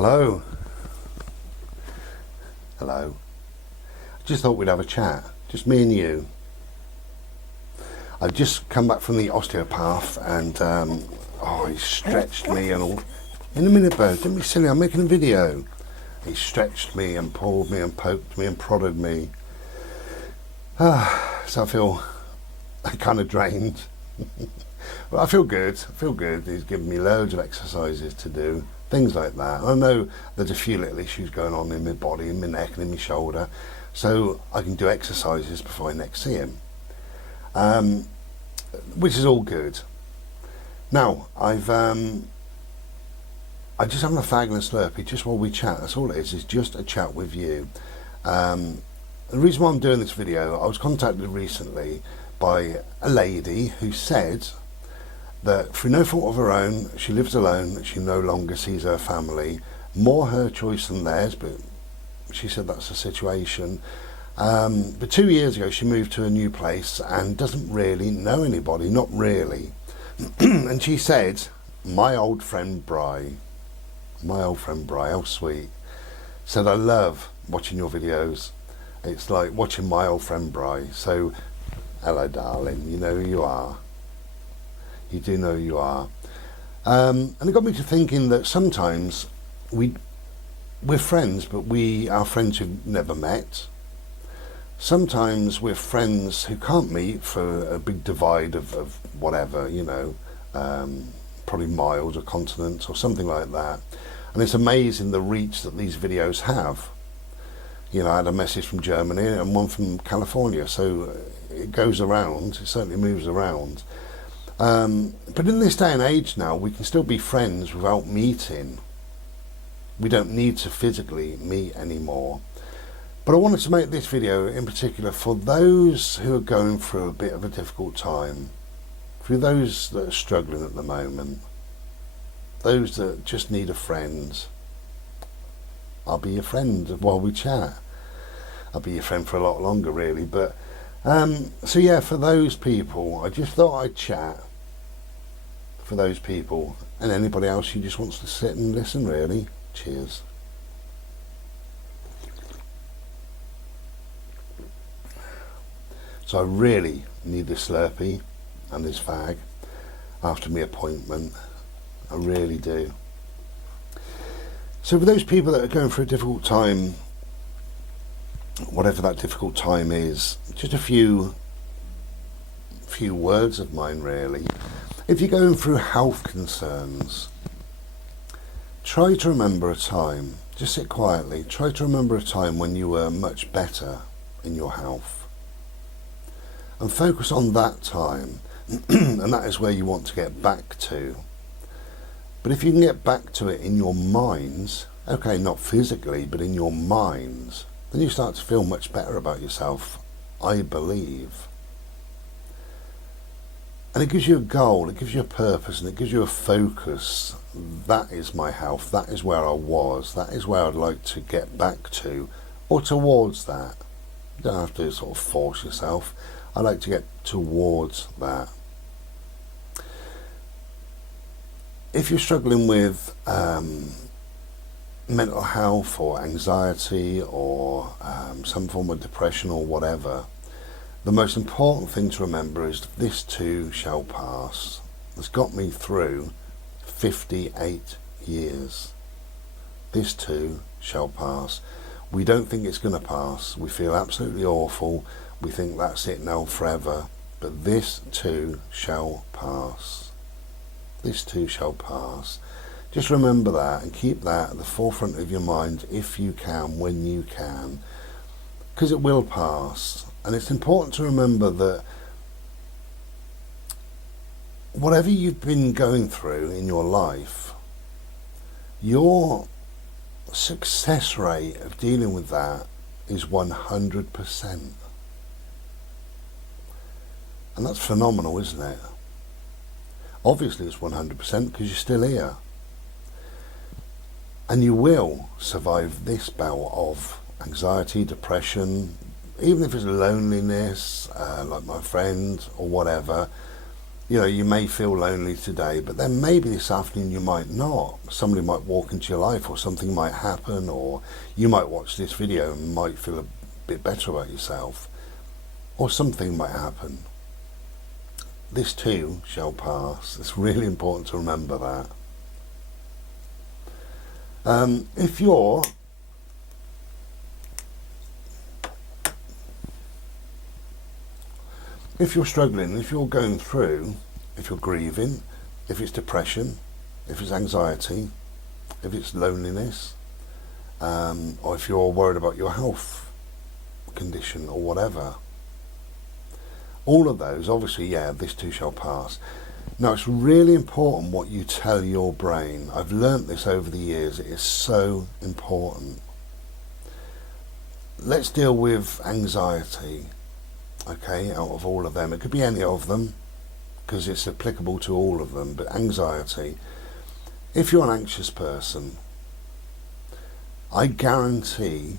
Hello. Hello. Just thought we'd have a chat, just me and you. I've just come back from the osteopath and he stretched me and all. In a minute, Bo, don't be silly, I'm making a video. He stretched me and pulled me and poked me and prodded me. So I feel kind of drained. But I feel good, He's given me loads of exercises to do, things like that. I know there's a few little issues going on in my body, in my neck and in my shoulder, so I can do exercises before I next see him. Which is all good. Now, I just having a fag and a slurpee just while we chat. That's all it is just a chat with you. The reason why I'm doing this video, I was contacted recently by a lady who said that through no fault of her own, she lives alone, she no longer sees her family, more her choice than theirs, but she said that's the situation. But 2 years ago she moved to a new place and doesn't really know anybody, not really. And she said, my old friend Bri, how sweet, said, I love watching your videos. It's like watching my old friend Bri. So hello darling, you know who you are. You do know who you are. And it got me to thinking that sometimes we're friends, but we are friends who've never met. Sometimes we're friends who can't meet for a big divide of whatever, you know, probably miles or continents or something like that. And it's amazing the reach that these videos have. You know, I had a message from Germany and one from California, so it goes around, it certainly moves around. But in this day and age now, we can still be friends without meeting. We don't need to physically meet anymore. But I wanted to make this video in particular for those who are going through a bit of a difficult time, for those that are struggling at the moment, those that just need a friend. I'll be your friend while we chat. I'll be your friend for a lot longer really, but so yeah, for those people, I just thought I'd chat. For those people, and anybody else who just wants to sit and listen really. Cheers. So I really need this Slurpee and this fag after my appointment. I really do. So for those people that are going through a difficult time, whatever that difficult time is, just a few words of mine really. If you're going through health concerns, try to remember a time, just sit quietly, try to remember a time when you were much better in your health. And focus on that time, and that is where you want to get back to. But if you can get back to it in your minds, okay, not physically, but in your minds, then you start to feel much better about yourself, I believe. And it gives you a goal, it gives you a purpose, and it gives you a focus. That is my health, that is where I was, that is where I'd like to get back to, or towards that. You don't have to sort of force yourself. I like to get towards that. If you're struggling with mental health or anxiety or some form of depression or whatever, the most important thing to remember is this too shall pass. It's got me through 58 years. This too shall pass. We don't think it's going to pass. We feel absolutely awful. We think that's it now forever. But this too shall pass. This too shall pass. Just remember that and keep that at the forefront of your mind if you can, when you can. Because it will pass. And it's important to remember that whatever you've been going through in your life, your success rate of dealing with that is 100%. And that's phenomenal, isn't it? Obviously it's 100% because you're still here. And you will survive this bout of anxiety, depression, even if it's loneliness, like my friend or whatever. You know, you may feel lonely today, but then maybe this afternoon you might not. Somebody might walk into your life, or something might happen, or you might watch this video and might feel a bit better about yourself, or something might happen. This too shall pass. It's really important to remember that. If you're struggling, if you're going through, if you're grieving, if it's depression, if it's anxiety, if it's loneliness, or if you're worried about your health condition or whatever, all of those, obviously, yeah, this too shall pass. Now, it's really important what you tell your brain. I've learnt this over the years. It is so important. Let's deal with anxiety, okay, out of all of them. It could be any of them, because it's applicable to all of them, but anxiety. If you're an anxious person, I guarantee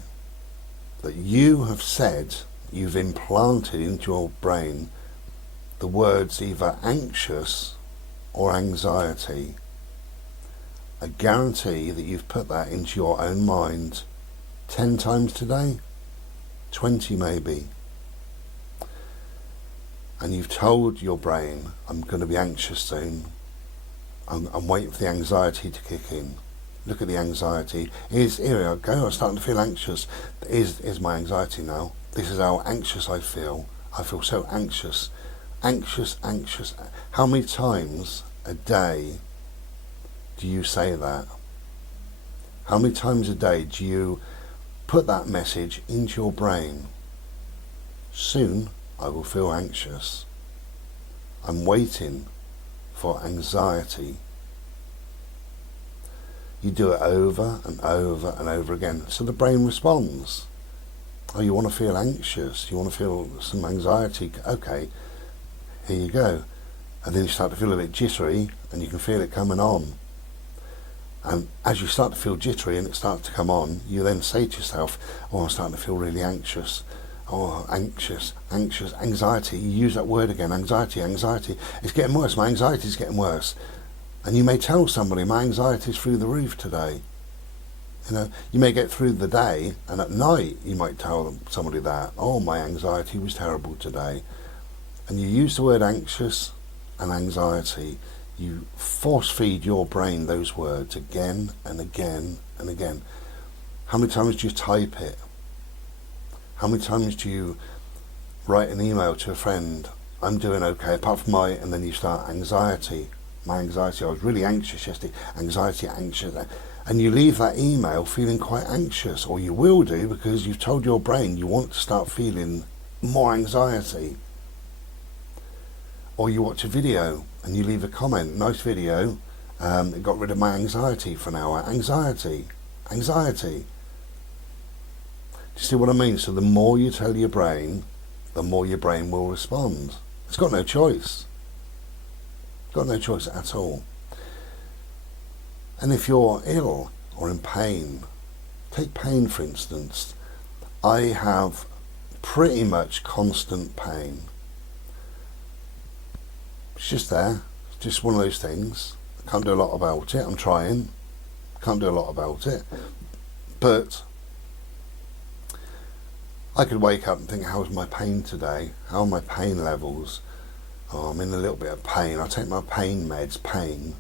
that you have said, you've implanted into your brain the words either anxious or anxiety. I guarantee that you've put that into your own mind 10 times today, 20 maybe. And you've told your brain, I'm going to be anxious soon. I'm waiting for the anxiety to kick in. Look at the anxiety. Here I go, I'm starting to feel anxious. Here's my anxiety now. This is how anxious I feel. I feel so anxious. Anxious. How many times a day do you say that? How many times a day do you put that message into your brain? Soon I will feel anxious. I'm waiting for anxiety. You do it over and over and over again. So the brain responds. Oh, you want to feel anxious? You want to feel some anxiety? Okay, here you go. And then you start to feel a bit jittery, and you can feel it coming on. And as you start to feel jittery and it starts to come on, you then say to yourself, oh, I'm starting to feel really anxious. Oh, anxious, anxiety. You use that word again, anxiety. It's getting worse. My anxiety is getting worse. And you may tell somebody, my anxiety is through the roof today. You know, you may get through the day, and at night you might tell somebody that, oh, my anxiety was terrible today. And you use the word anxious and anxiety. You force feed your brain those words again and again and again. How many times do you type it? How many times do you write an email to a friend? I'm doing okay, apart from and then you start anxiety. My anxiety, I was really anxious yesterday. Anxiety, anxious. And you leave that email feeling quite anxious, or you will do, because you've told your brain you want to start feeling more anxiety. Or you watch a video and you leave a comment, nice video, it got rid of my anxiety for an hour. Anxiety. Do you see what I mean? So the more you tell your brain, the more your brain will respond. It's got no choice. It's got no choice at all. And if you're ill or in pain, take pain for instance. I have pretty much constant pain. It's just there. It's just one of those things. I can't do a lot about it. I'm trying. Can't do a lot about it. But I could wake up and think, how's my pain today? How are my pain levels? Oh, I'm in a little bit of pain. I take my pain meds. Pain.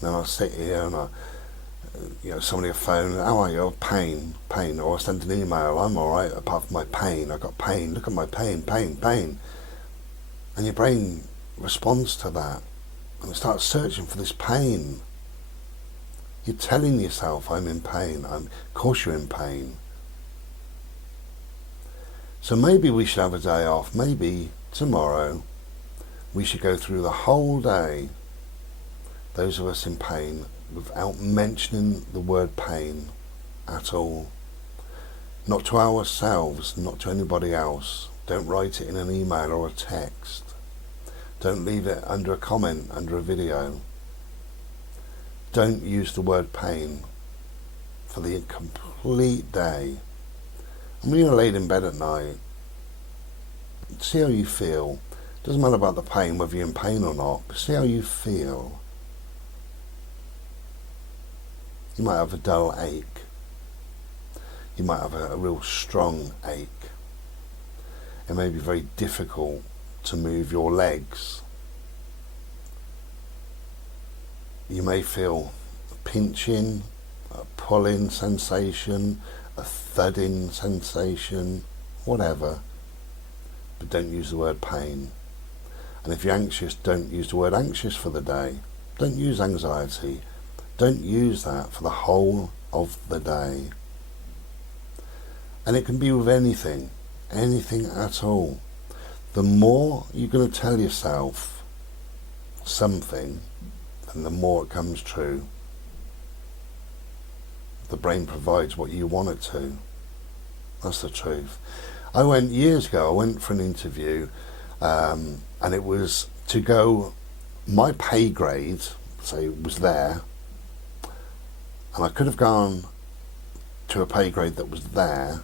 Then I sit here and somebody a phone. How are you? Pain. Or I send an email. I'm all right apart from my pain. I got pain. Look at my pain. And your brain responds to that, and it starts searching for this pain. You're telling yourself, I'm in pain. Of course you're in pain. So maybe we should have a day off. Maybe tomorrow we should go through the whole day, those of us in pain, without mentioning the word pain at all. Not to ourselves, not to anybody else. Don't write it in an email or a text. Don't leave it under a comment, under a video. Don't use the word pain for the complete day. And when you're laid in bed at night, see how you feel. Doesn't matter about the pain, whether you're in pain or not, but see how you feel. You might have a dull ache. You might have a real strong ache. It may be very difficult to move your legs. You may feel a pinching, a pulling sensation, a thudding sensation, whatever. But don't use the word pain. And if you're anxious, don't use the word anxious for the day. Don't use anxiety. Don't use that for the whole of the day. And it can be with anything at all. The more you're going to tell yourself something, then the more it comes true. The brain provides what you want it to. That's the truth. Years ago, I went for an interview, and it was to go, my pay grade, say, was there, and I could have gone to a pay grade that was there,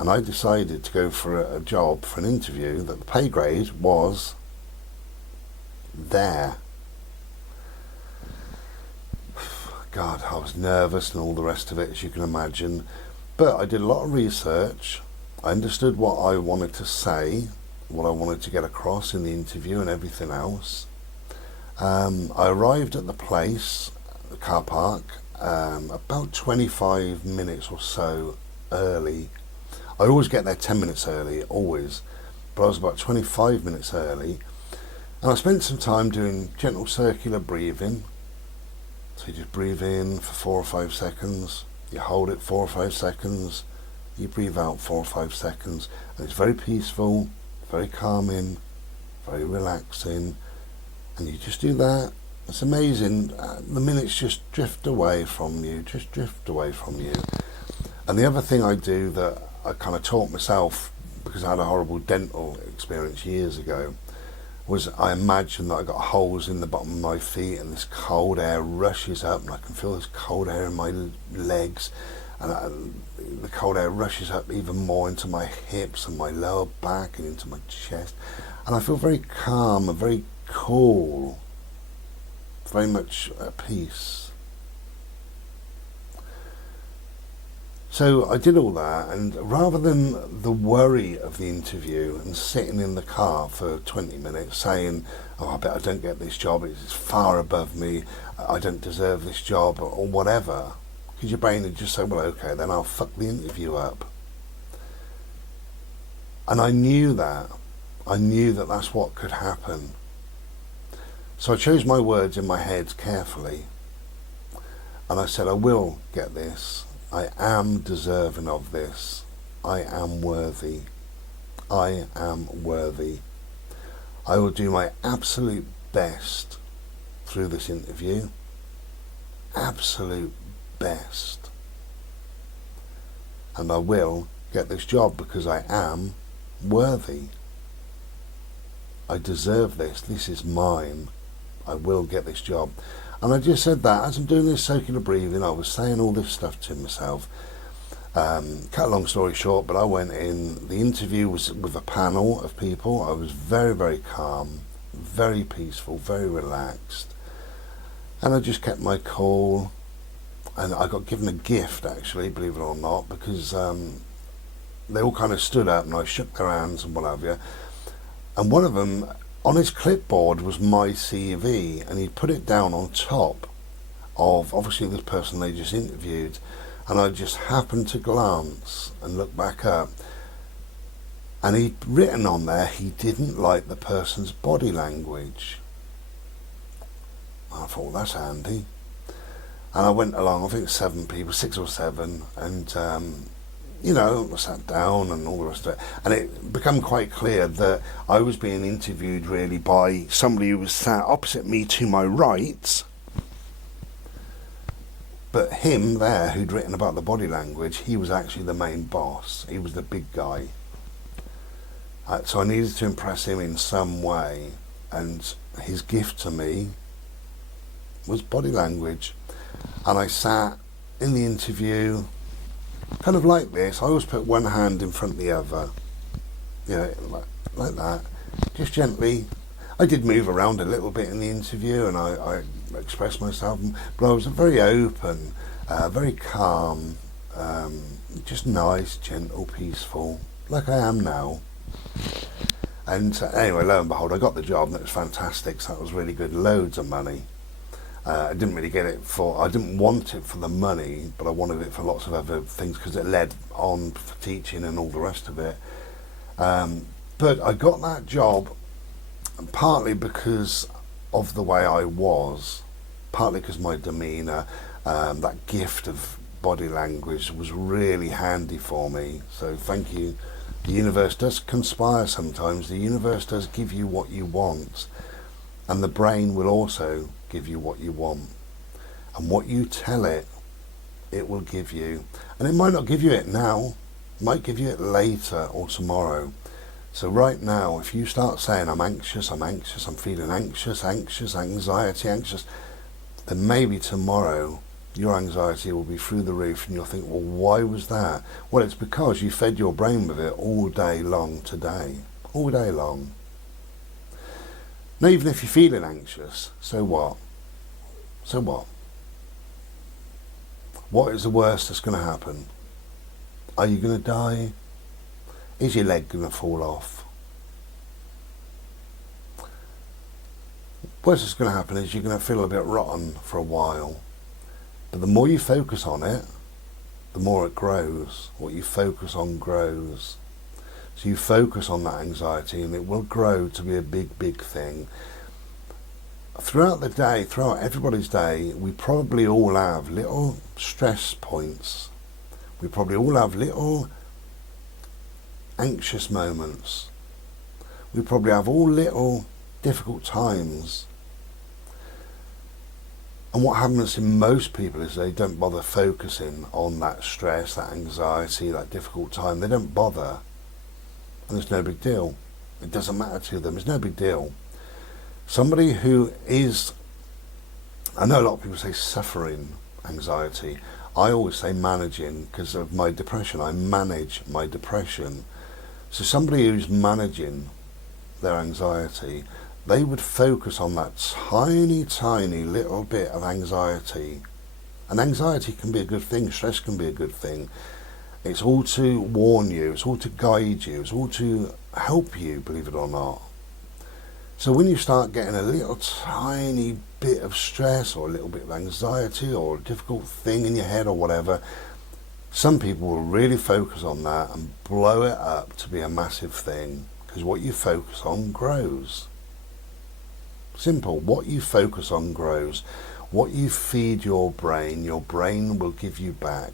and I decided to go for a job, for an interview, that the pay grade was there. God, I was nervous and all the rest of it, as you can imagine. But I did a lot of research. I understood what I wanted to say, what I wanted to get across in the interview and everything else. I arrived at the place, the car park, about 25 minutes or so early. I always get there 10 minutes early, always. But I was about 25 minutes early. And I spent some time doing gentle circular breathing. So you just breathe in for 4 or 5 seconds. You hold it 4 or 5 seconds. You breathe out 4 or 5 seconds. And it's very peaceful, very calming, very relaxing. And you just do that. It's amazing. The minutes just drift away from you. Just drift away from you. And the other thing I do that I kind of taught myself, because I had a horrible dental experience years ago, was I imagine that I got holes in the bottom of my feet and this cold air rushes up, and I can feel this cold air in my legs, and the cold air rushes up even more into my hips and my lower back and into my chest, and I feel very calm and very cool, very much at peace. So I did all that, and rather than the worry of the interview and sitting in the car for 20 minutes saying, oh, I bet I don't get this job, it's far above me, I don't deserve this job, or whatever, because your brain would just say, well, okay, then I'll fuck the interview up. And I knew that that's what could happen. So I chose my words in my head carefully, and I said, I will get this. I am deserving of this. I am worthy. I am worthy. I will do my absolute best through this interview. Absolute best. And I will get this job because I am worthy. I deserve this. This is mine. I will get this job. And I just said that as I'm doing this circular breathing, I was saying all this stuff to myself. Cut a long story short, but I went in. The interview was with a panel of people. I was very, very calm, very peaceful, very relaxed. And I just kept my cool. And I got given a gift, actually, believe it or not, because they all kind of stood up and I shook their hands and what have you. And one of them, on his clipboard, was my CV, and he put it down on top of obviously this person they just interviewed, and I just happened to glance and look back up, and he'd written on there he didn't like the person's body language. I thought, well, that's handy. And I went along, I think 7 people, 6 or 7, and I sat down and all the rest of it, and it became quite clear that I was being interviewed really by somebody who was sat opposite me to my right, but him there who'd written about the body language, he was actually the main boss. He was the big guy. So I needed to impress him in some way, and his gift to me was body language. And I sat in the interview kind of like this. I always put one hand in front of the other, like that, just gently. I did move around a little bit in the interview, and I expressed myself, but I was very open, very calm, just nice, gentle, peaceful, like I am now. And anyway, lo and behold, I got the job, and it was fantastic. So that was really good. Loads of money. I didn't really get it I didn't want it for the money, but I wanted it for lots of other things because it led on for teaching and all the rest of it. But I got that job partly because of the way I was, partly because my demeanour, that gift of body language was really handy for me. So thank you. The universe does conspire sometimes. The universe does give you what you want, and the brain will also give you what you want. And what you tell it, it will give you. And it might not give you it now, it might give you it later or tomorrow. So right now, if you start saying, I'm anxious, I'm feeling anxious, anxiety, then maybe tomorrow your anxiety will be through the roof, and you'll think, well, why was that? Well, it's because you fed your brain with it all day long today. All day long. Now, even if you're feeling anxious, so what? So what? What is the worst that's going to happen? Are you going to die? Is your leg going to fall off? Worst that's going to happen is you're going to feel a bit rotten for a while. But the more you focus on it, the more it grows. What you focus on grows. So you focus on that anxiety, and it will grow to be a big, big thing. Throughout the day, throughout everybody's day, we probably all have little stress points. We probably all have little anxious moments. We probably have all little difficult times. And what happens in most people is they don't bother focusing on that stress, that anxiety, that difficult time. They don't bother. And it's no big deal. It doesn't matter to them. It's no big deal. Somebody who is, I know a lot of people say suffering anxiety. I always say managing, because of my depression. I manage my depression. So somebody who's managing their anxiety, they would focus on that tiny, tiny little bit of anxiety. And anxiety can be a good thing. Stress can be a good thing. It's all to warn you. It's all to guide you. It's all to help you, believe it or not. So when you start getting a little tiny bit of stress or a little bit of anxiety or a difficult thing in your head or whatever, some people will really focus on that and blow it up to be a massive thing, because what you focus on grows. Simple. What you focus on grows. What you feed your brain will give you back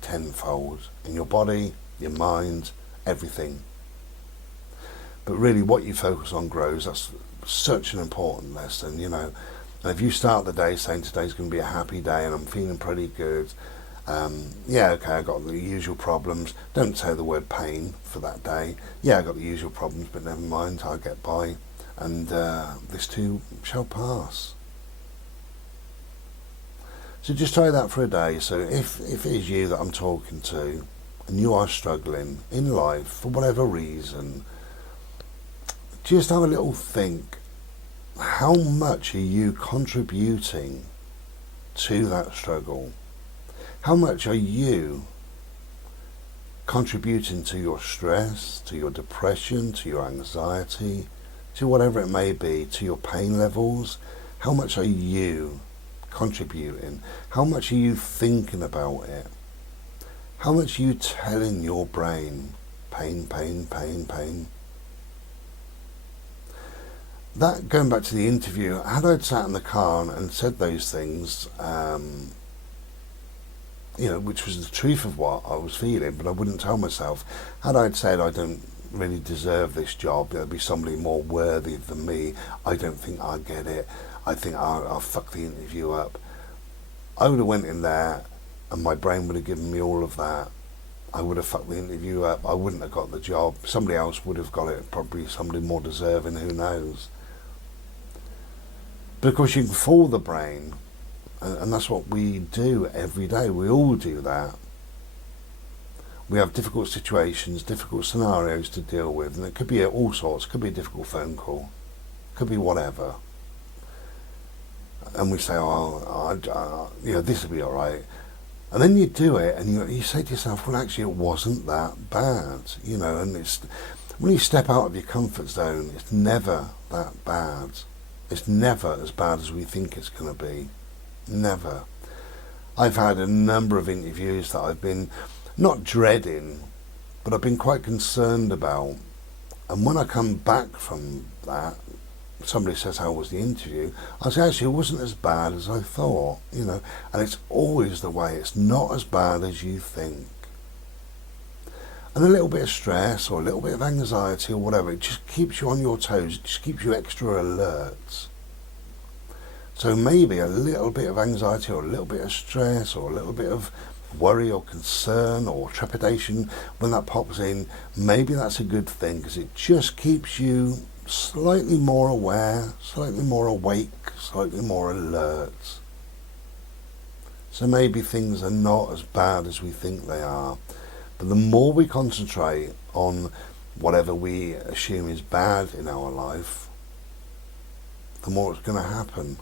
tenfold in your body, your mind, everything. But really, what you focus on grows. That's such an important lesson, you know. And if you start the day saying today's going to be a happy day and I'm feeling pretty good, yeah, okay, I got the usual problems. Don't say the word pain for that day. Yeah, I got the usual problems, but never mind, I'll get by. And this too shall pass. So just try that for a day. So if it is you that I'm talking to, and you are struggling in life for whatever reason, just have a little think. How much are you contributing to that struggle? How much are you contributing to your stress, to your depression, to your anxiety, to whatever it may be, to your pain levels? How much are you contributing? How much are you thinking about it? How much are you telling your brain, pain, pain, pain, pain? That, going back to the interview, had I sat in the car and said those things, you know, which was the truth of what I was feeling, but I wouldn't tell myself. Had I said I don't really deserve this job, there'll be somebody more worthy than me, I don't think I'll get it, I think I'll fuck the interview up, I would have went in there and my brain would have given me all of that. I would have fucked the interview up. I wouldn't have got the job. Somebody else would have got it, probably somebody more deserving, who knows. But of course you can fool the brain, and that's what we do every day. We all do that. We have difficult situations, difficult scenarios to deal with, and it could be all sorts. It could be a difficult phone call, it could be whatever. And we say, this will be all right. And then you do it, and you say to yourself, well, actually, it wasn't that bad, And it's when you step out of your comfort zone, it's never that bad. It's never as bad as we think it's going to be. Never. I've had a number of interviews that I've been not dreading, but I've been quite concerned about. And when I come back from that, somebody says, how was the interview? I say, actually, it wasn't as bad as I thought, And it's always the way. It's not as bad as you think. And a little bit of stress or a little bit of anxiety or whatever, it just keeps you on your toes. It just keeps you extra alert. So maybe a little bit of anxiety or a little bit of stress or a little bit of worry or concern or trepidation, when that pops in, maybe that's a good thing, because it just keeps you slightly more aware, slightly more awake, slightly more alert. So maybe things are not as bad as we think they are. But the more we concentrate on whatever we assume is bad in our life, the more it's going to happen.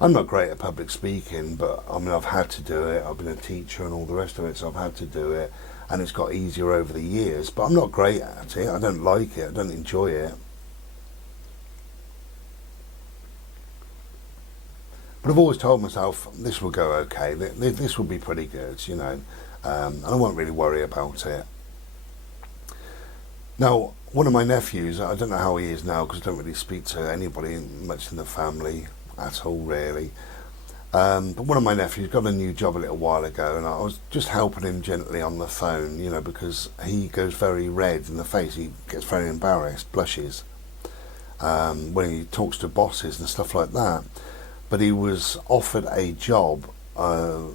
I'm not great at public speaking, but I've had to do it. I've been a teacher and all the rest of it, so I've had to do it, and it's got easier over the years. But I'm not great at it. I don't like it. I don't enjoy it. But I've always told myself, this will go okay. This will be pretty good, and I won't really worry about it. Now, one of my nephews, I don't know how he is now, because I don't really speak to anybody much in the family at all, really. But one of my nephews got a new job a little while ago, and I was just helping him gently on the phone, because he goes very red in the face. He gets very embarrassed, blushes, when he talks to bosses and stuff like that. But he was offered a job,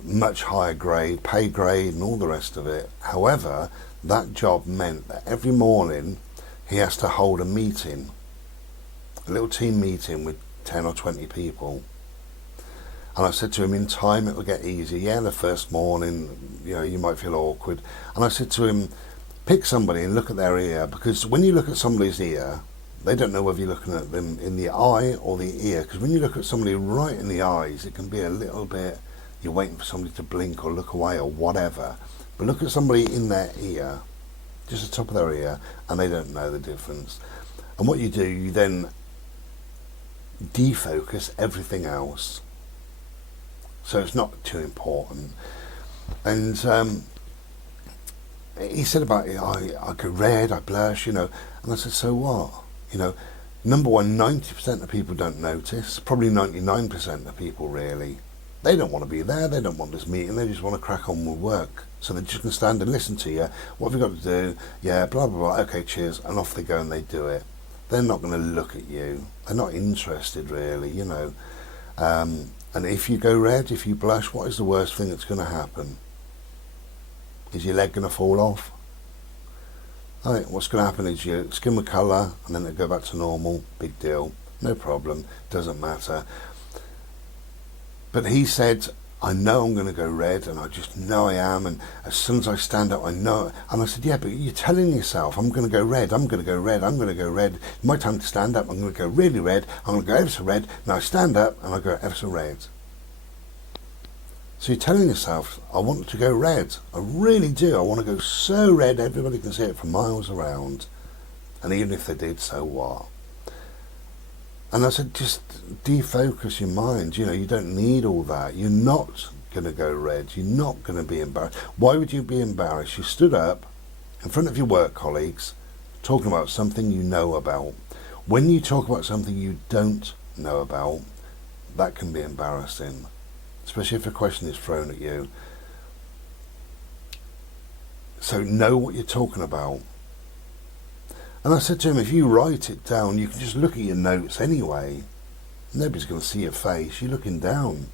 much higher grade, pay grade and all the rest of it. However, that job meant that every morning he has to hold a meeting, a little team meeting with 10 or 20 people. And I said to him, in time it will get easier. Yeah, the first morning, you might feel awkward. And I said to him, pick somebody and look at their ear, because when you look at somebody's ear, they don't know whether you're looking at them in the eye or the ear. Because when you look at somebody right in the eyes, it can be a little bit, you're waiting for somebody to blink or look away or whatever. But look at somebody in their ear, just the top of their ear, and they don't know the difference. And what you do, you then defocus everything else, so it's not too important. And he said about it, I go red, I blush, and I said, so what? Number one, 90% of people don't notice, probably 99% of people really. They don't want to be there, they don't want this meeting, they just want to crack on with work. So they're just going to stand and listen to you. What have you got to do? Yeah, blah, blah, blah, okay, cheers, and off they go and they do it. They're not going to look at you. They're not interested, really, And if you go red, if you blush, what is the worst thing that's going to happen? Is your leg going to fall off? Right, what's going to happen is your skin will colour and then it'll go back to normal. Big deal. No problem. Doesn't matter. But he said, I know I'm going to go red, and I just know I am, and as soon as I stand up, I know it. And I said, yeah, but you're telling yourself, I'm going to go red, I'm going to go red, I'm going to go red. My time to stand up, I'm going to go really red, I'm going to go ever so red, and I stand up and I go ever so red. So you're telling yourself, I want to go red. I really do. I want to go so red everybody can see it from miles around. And even if they did, so what? And I said, just defocus your mind. You don't need all that. You're not going to go red. You're not going to be embarrassed. Why would you be embarrassed? You stood up in front of your work colleagues talking about something you know about. When you talk about something you don't know about, that can be embarrassing, especially if a question is thrown at you. So know what you're talking about. And I said to him, if you write it down, you can just look at your notes anyway. Nobody's going to see your face. You're looking down.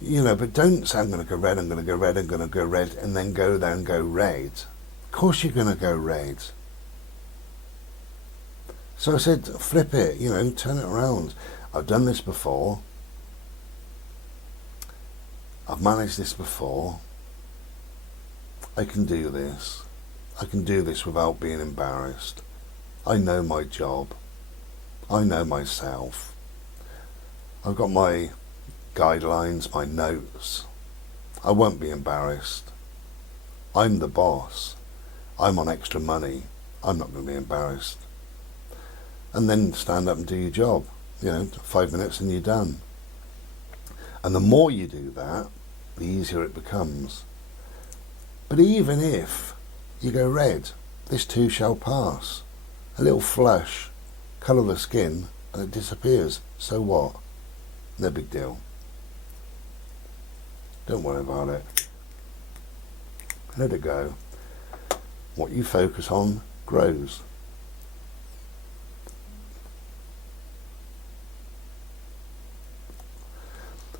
But don't say, I'm going to go red, I'm going to go red, I'm going to go red, and then go there and go red. Of course you're going to go red. So I said, flip it, turn it around. I've done this before. I've managed this before. I can do this. I can do this without being embarrassed. I know my job. I know myself. I've got my guidelines, my notes. I won't be embarrassed. I'm the boss. I'm on extra money. I'm not going to be embarrassed. And then stand up and do your job. 5 minutes and you're done. And the more you do that, the easier it becomes. But even if you go red, this too shall pass. A little flush, colour the skin, and it disappears. So what? No big deal. Don't worry about it. Let it go. What you focus on grows.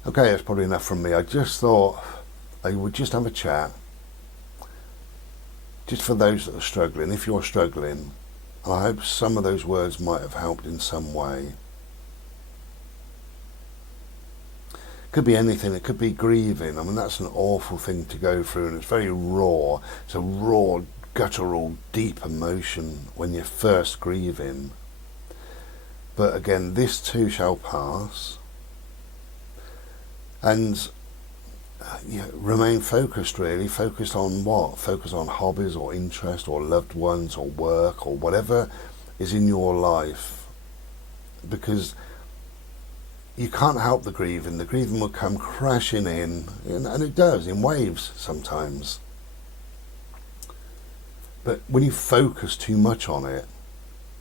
Okay, that's probably enough from me. I just thought I would just have a chat. Just for those that are struggling, if you're struggling, and I hope some of those words might have helped in some way. Could be anything. It could be grieving. I mean, that's an awful thing to go through, and it's very raw. It's a raw, guttural, deep emotion when you're first grieving. But again, this too shall pass. And remain focused, really. Focused on what? Focus on hobbies or interest or loved ones or work or whatever is in your life. Because you can't help the grieving. The grieving will come crashing in, and it does, in waves sometimes. But when you focus too much on it,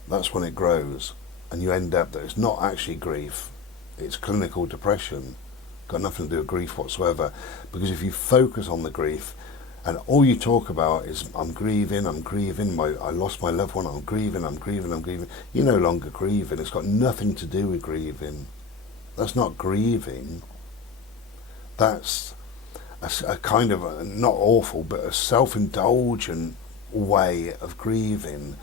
that's when it grows. And you end up that it's not actually grief, it's clinical depression. Got nothing to do with grief whatsoever. Because if you focus on the grief and all you talk about is I'm grieving, I lost my loved one, I'm grieving, you're no longer grieving. It's got nothing to do with grieving. That's not grieving. That's a kind of not awful, but a self-indulgent way of grieving.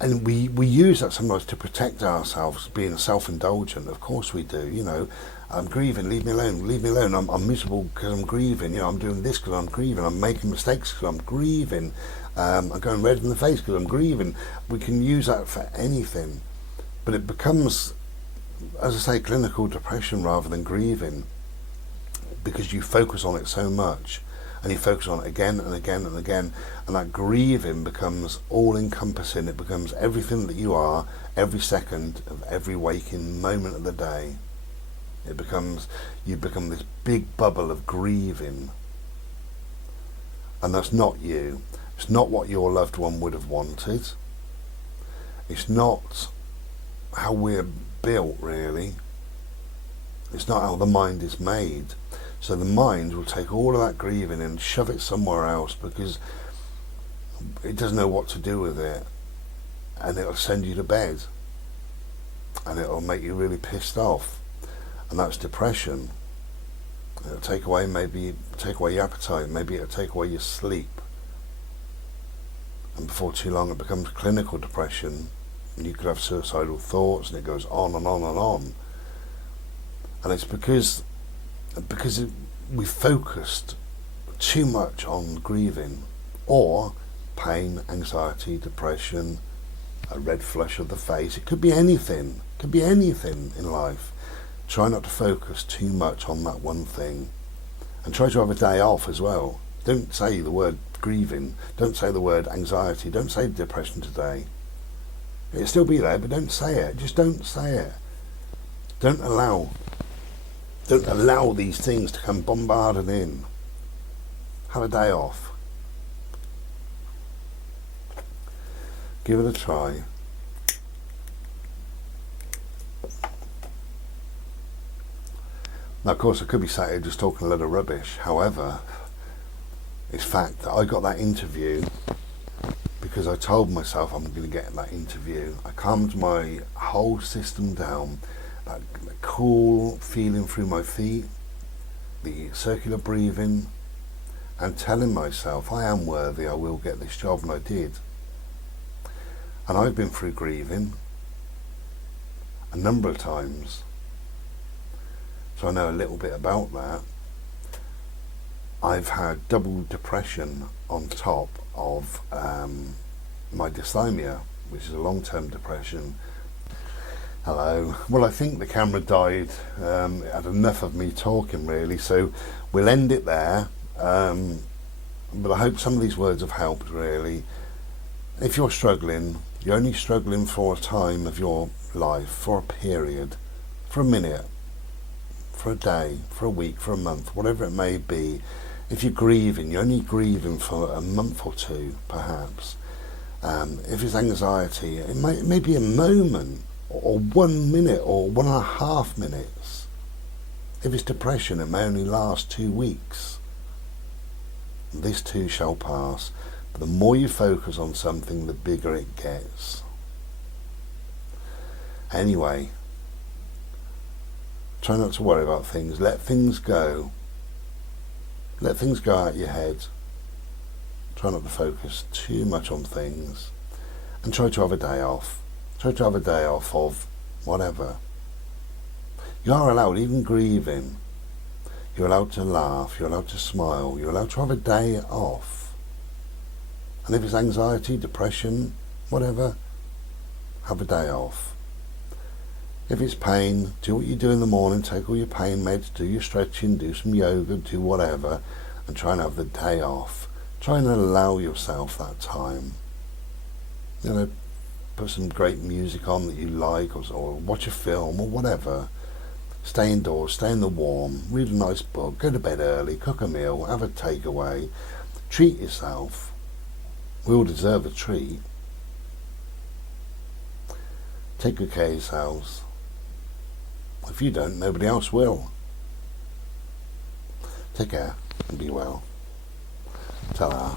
And we use that sometimes to protect ourselves, being self-indulgent. Of course we do. I'm grieving, leave me alone. I'm miserable because I'm grieving. I'm doing this because I'm grieving. I'm making mistakes because I'm grieving. I'm going red in the face because I'm grieving. We can use that for anything. But it becomes, as I say, clinical depression rather than grieving, because you focus on it so much. And you focus on it again and again and again, and that grieving becomes all-encompassing. It becomes everything that you are, every second of every waking moment of the day. You become this big bubble of grieving, and that's not you. It's not what your loved one would have wanted. It's not how we're built, really. It's not how the mind is made. So the mind will take all of that grieving and shove it somewhere else because it doesn't know what to do with it, and it'll send you to bed, and it'll make you really pissed off, and that's depression. It'll take away your appetite, maybe it'll take away your sleep, and before too long it becomes clinical depression, and you could have suicidal thoughts, and it goes on and on and on. And it's because we focused too much on grieving, or pain, anxiety, depression, a red flush of the face. It could be anything. It could be anything in life. Try not to focus too much on that one thing, and try to have a day off as well. Don't say the word grieving. Don't say the word anxiety. Don't say depression today. It'll still be there, but don't say it. Just don't say it. Don't allow these things to come bombarded in. Have a day off. Give it a try. Now, of course, I could be sat here just talking a lot of rubbish. However, it's fact that I got that interview because I told myself I'm going to get that interview. I calmed my whole system down. That cool feeling through my feet, the circular breathing, and telling myself I am worthy, I will get this job, and I did. And I've been through grieving a number of times, so I know a little bit about that. I've had double depression on top of my dysthymia, which is a long-term depression. Hello. Well, I think the camera died. It had enough of me talking, really, so we'll end it there. But I hope some of these words have helped, really. If you're struggling, you're only struggling for a time of your life, for a period, for a minute, for a day, for a week, for a month, whatever it may be. If you're grieving, you're only grieving for a month or two, perhaps. If it's anxiety, it may be a moment, or 1 minute, or 1.5 minutes. If it's depression, it may only last 2 weeks. This too shall pass. But the more you focus on something, the bigger it gets. Anyway, try not to worry about things. Let things go. Let things go out your head. Try not to focus too much on things. And try to have a day off. Try to have a day off of whatever. You are allowed, even grieving, you're allowed to laugh, you're allowed to smile, you're allowed to have a day off. And if it's anxiety, depression, whatever, have a day off. If it's pain, do what you do in the morning, take all your pain meds, do your stretching, do some yoga, do whatever, and try and have the day off. Try and allow yourself that time. You know, put some great music on that you like, or watch a film, or whatever. Stay indoors, stay in the warm, read a nice book, go to bed early, cook a meal, have a takeaway. Treat yourself. We all deserve a treat. Take good care of yourselves. If you don't, nobody else will. Take care and be well. Ta-ra.